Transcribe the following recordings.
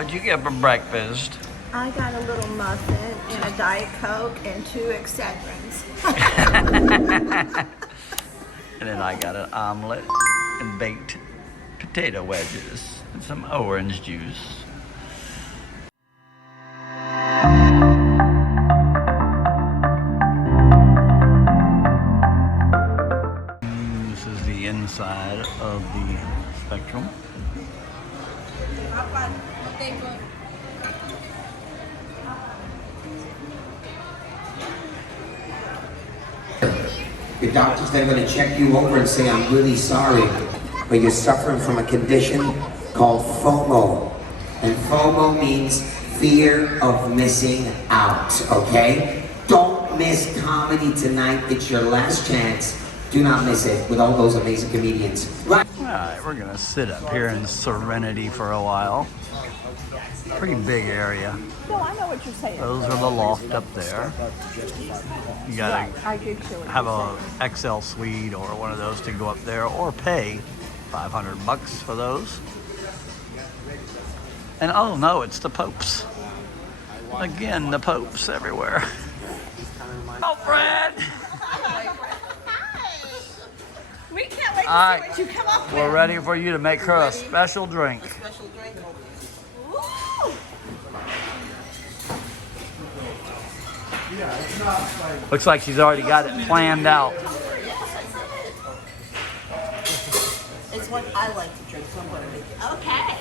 What'd you get for breakfast? I got a little muffin and a Diet Coke and 2 Excedrins. And then I got an omelet and baked potato wedges and some orange juice. This is the inside of the Spectrum. Your doctor's then going to check you over and say, I'm really sorry, but you're suffering from a condition called FOMO. And FOMO means fear of missing out, okay? Don't miss comedy tonight. It's your last chance. Do not miss it with all those amazing comedians. Right. All right, we're gonna sit up here in Serenity for a while. Pretty big area. No, I know what you're saying. Those are the loft up there. You gotta I do too. have a XL suite or one of those to go up there, or pay $500 for those. And oh no, it's the Popes. Again, the Popes everywhere. Oh, Fred! We can't wait to All right, see what you come up with. we're ready for you to make her a special drink. Ooh. Looks like she's already got it planned out. It's what I like to drink, so I'm going to make it. Okay.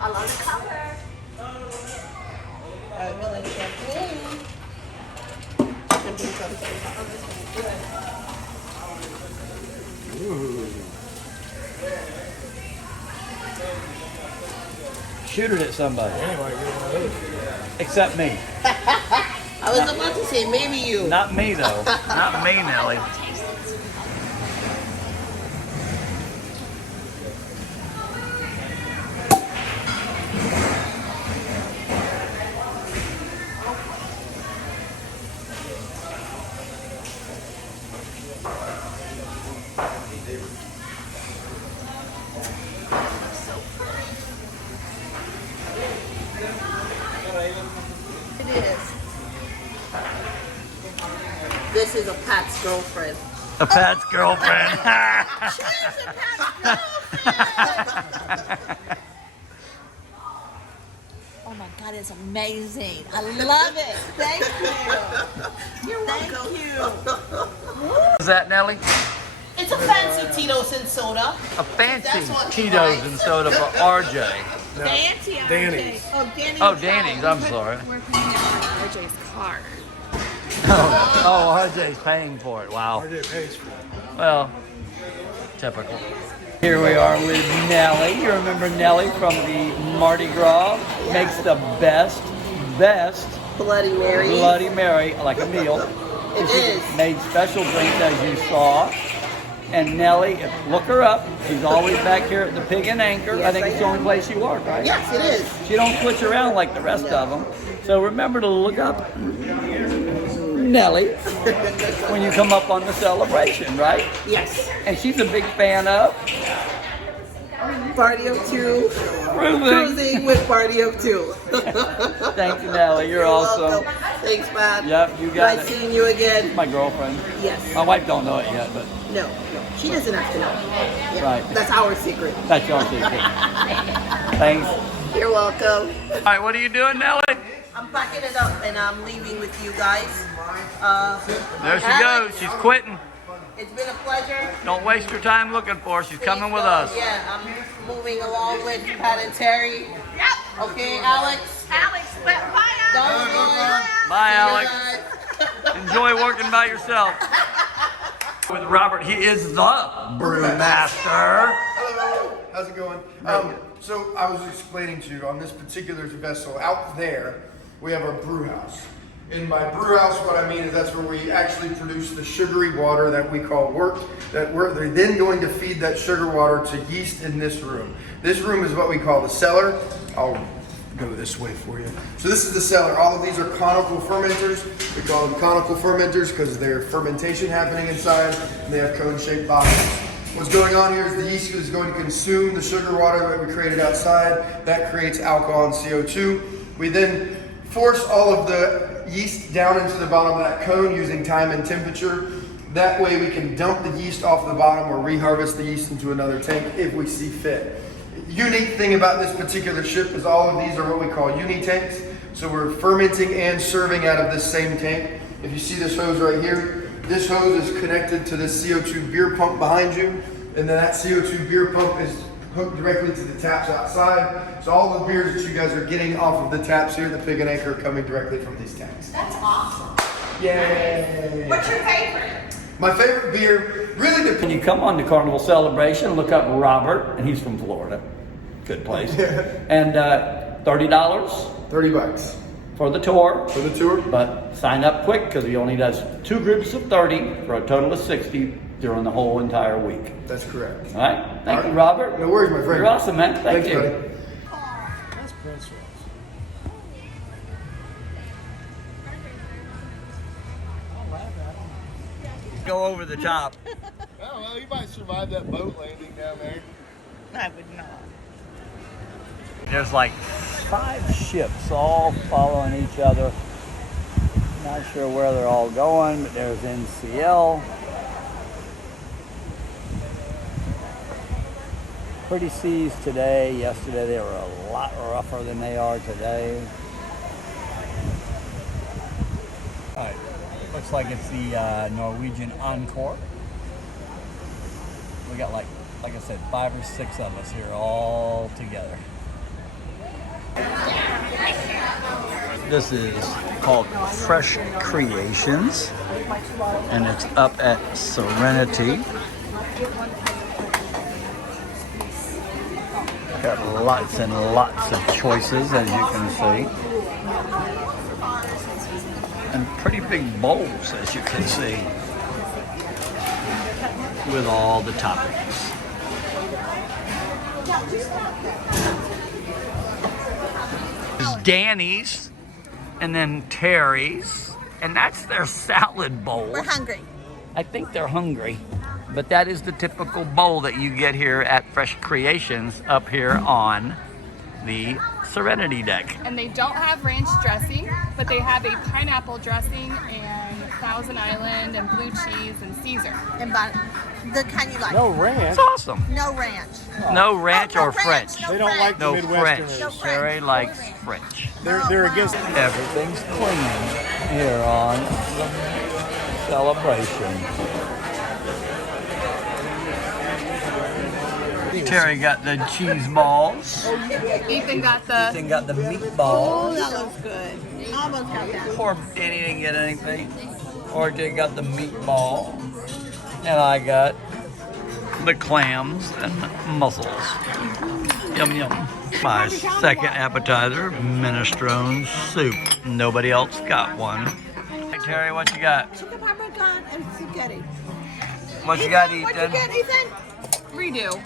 I love the color. I really like champagne. Shoot it at somebody. Except me. I was about to say maybe you. Not me though. Not me, Nelly. It is. This is a Pat's girlfriend. A Pat's girlfriend. She's a Pat's girlfriend. Oh my God, it's amazing. I love it. Thank you. You're welcome. Cute. Is that Nelly? It's a fancy Tito's and soda. A fancy That's what he Tito's likes. and soda for RJ. Fancy Danny's. RJ. Oh, Danny's. Oh, Danny's. I'm sorry. We're paying it on RJ's card. Oh, RJ's paying for it. Wow. RJ pays for it. Well, typical. Here we are with Nelly. You remember Nelly from the Mardi Gras? Makes the best Bloody Mary. Bloody Mary, like a meal. It She is. made special drinks, as you saw. And Nelly, look her up. She's always back here at the Pig and Anchor. Yes, I think I it's the only place she works, right? Yes, it is. She don't switch around like the rest of them. So remember to look up Nelly when you come up on the celebration, right? Yes. And she's a big fan of Party of two. Cruising with Party of two. Thank you, Nelly. You're awesome. welcome. Thanks, Pat. Yep, you got Nice it. seeing you again. My girlfriend. Yes. My wife don't know it yet, but No. She doesn't have to know. Yeah. Right. That's our secret. that's your secret. Thanks. You're welcome. All right, what are you doing, Nelly? I'm packing it up and I'm leaving with you guys. There she Alex, goes. She's quitting. It's been a pleasure. Don't waste your time looking for her. She's coming with us. Yeah, I'm moving along with Pat and Terry. Yep. Okay, Alex. Alex, bye. Don't go. Bye, Alex. Alex. Enjoy working by yourself. With Robert, he is the brewmaster. Hello, how's it going? So I was explaining to you on this particular vessel out there, we have our brew house. In my brew house, what I mean is that's where we actually produce the sugary water that we call wort, that they're then going to feed that sugar water to yeast in this room. This room is what we call the cellar. I'll go this way for you. So this is the cellar. All of these are conical fermenters. We call them conical fermenters because there's fermentation happening inside, and they have cone-shaped boxes. What's going on here is the yeast is going to consume the sugar water that we created outside. That creates alcohol and CO2. We then force all of the yeast down into the bottom of that cone using time and temperature. That way we can dump the yeast off the bottom or reharvest the yeast into another tank if we see fit. Unique thing about this particular ship is all of these are what we call uni-tanks. So we're fermenting and serving out of this same tank. If you see this hose right here, this hose is connected to this CO2 beer pump behind you. And then that CO2 beer pump is hooked directly to the taps outside. So all the beers that you guys are getting off of the taps here, the Pig and Anchor, are coming directly from these tanks. That's awesome. Yay! What's your favorite? My favorite beer really depends. When you come on to Carnival Celebration, look up Robert, and he's from Florida. Good place. And $30 $30 for the tour. for the tour. But sign up quick because he only does 2 groups of 30 for a total of 60 during the whole entire week. That's correct. All right? Thank All you, right. Robert. No worries, my friend. You're awesome, man. Thank Thanks, you. buddy. Go over the top. Oh, well, you might survive that boat landing down there. I would not. There's like 5 ships all following each other. Not sure where they're all going, but there's NCL. Pretty seas today. Yesterday they were a lot rougher than they are today. All right, looks like it's the Norwegian Encore. We got like I said, 5 or 6 of us here all together. This is called Fresh Creations, and it's up at Serenity. Got lots and lots of choices, as you can see. And pretty big bowls, as you can see, with all the toppings. There's Danny's, and then Terry's, and that's their salad bowl. We're hungry. I think they're hungry, but that is the typical bowl that you get here at Fresh Creations up here on the Serenity deck. And they don't have ranch dressing, but they have a pineapple dressing and Thousand Island and blue cheese and Caesar. And the kind you like. No ranch. It's awesome. No ranch. No ranch no or ranch, French. no They don't like the No Midwesterners. French. No French. Terry No likes ranch. French. They're against. Everything's clean here on the Celebration. Terry got the cheese balls. Ethan got the Then got the Oh, meatballs. that looks good. Almost got that. Poor Danny didn't get anything. RJ got the meatball. And I got the clams and mussels. Yum yum. My second appetizer, minestrone soup. Nobody else got one. Hey Terry, what you got? Chicken parmesan and spaghetti. What you got, What'd you Ethan? get, Ethan? redo.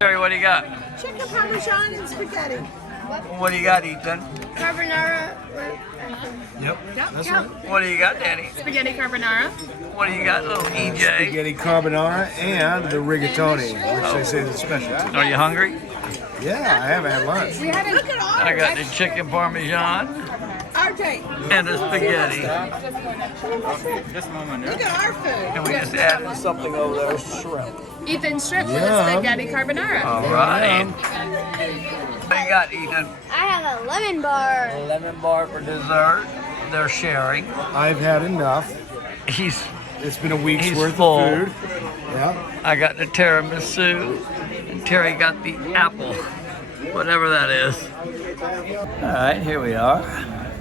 Terry, what do you got? Chicken parmesan and spaghetti. What do you got, Ethan? Carbonara. Yep. Yep. What do you got, Danny? Spaghetti carbonara. What do you got, little EJ? Spaghetti carbonara and the rigatoni, which they say is a specialty. Are you hungry? Yeah, I haven't had lunch. We haven't. Look at ours. I got the chicken parmesan RJ, and the spaghetti. look at our food. And we just added something over there, shrimp. Ethan shrimp with a Yum. spaghetti carbonara. All right. What do you got, Ethan? I have a lemon bar. A lemon bar for dessert. They're sharing. I've had enough. It's been a week's He's worth full. of food. Yeah. I got the tiramisu, and Terry got the apple, whatever that is. All right, here we are,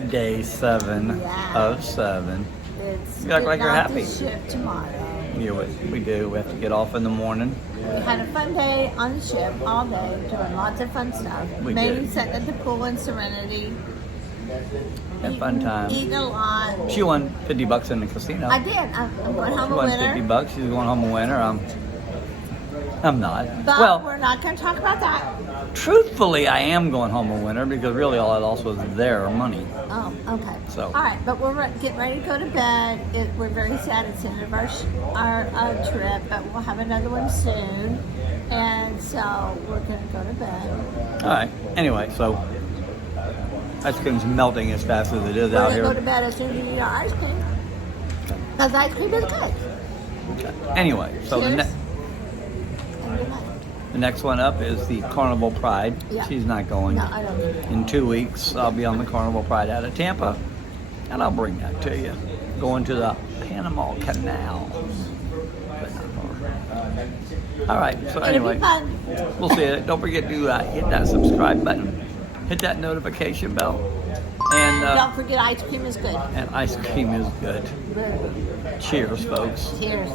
day 7 of 7. It's You look like you're getting off happy. the ship tomorrow. Yeah, we do. We have to get off in the morning. We had a fun day on the ship all day, doing lots of fun stuff. We Mainly did. sitting at the pool in Serenity. Had a fun time. Eating a lot. She won $50 in the casino. I did. I'm going home She a won winner. $50. She's going home a winner. I'm not. But Well, we're not going to talk about that. truthfully, I am going home in winter because really all I lost was their money. Oh, okay. So. All right, but we're getting ready to go to bed. We're very sad it's the end of our trip, but we'll have another one soon. And so we're going to go to bed. All right. Anyway, so ice cream's melting as fast as it is We're out going to here. go to bed as soon as we eat our ice cream. Because ice cream is good. Okay. Anyway, so Cheers. And good night. the next one up is the Carnival Pride. Yeah. She's not going. No, I don't think so. In 2 weeks, I'll be on the Carnival Pride out of Tampa, and I'll bring that to you. Going to the Panama Canal. But not far. All right, so It'll anyway, be fun. we'll see you. Don't forget to hit that subscribe button, hit that notification bell, and Don't forget ice cream is good. ice cream is good. Cheers, folks. Cheers.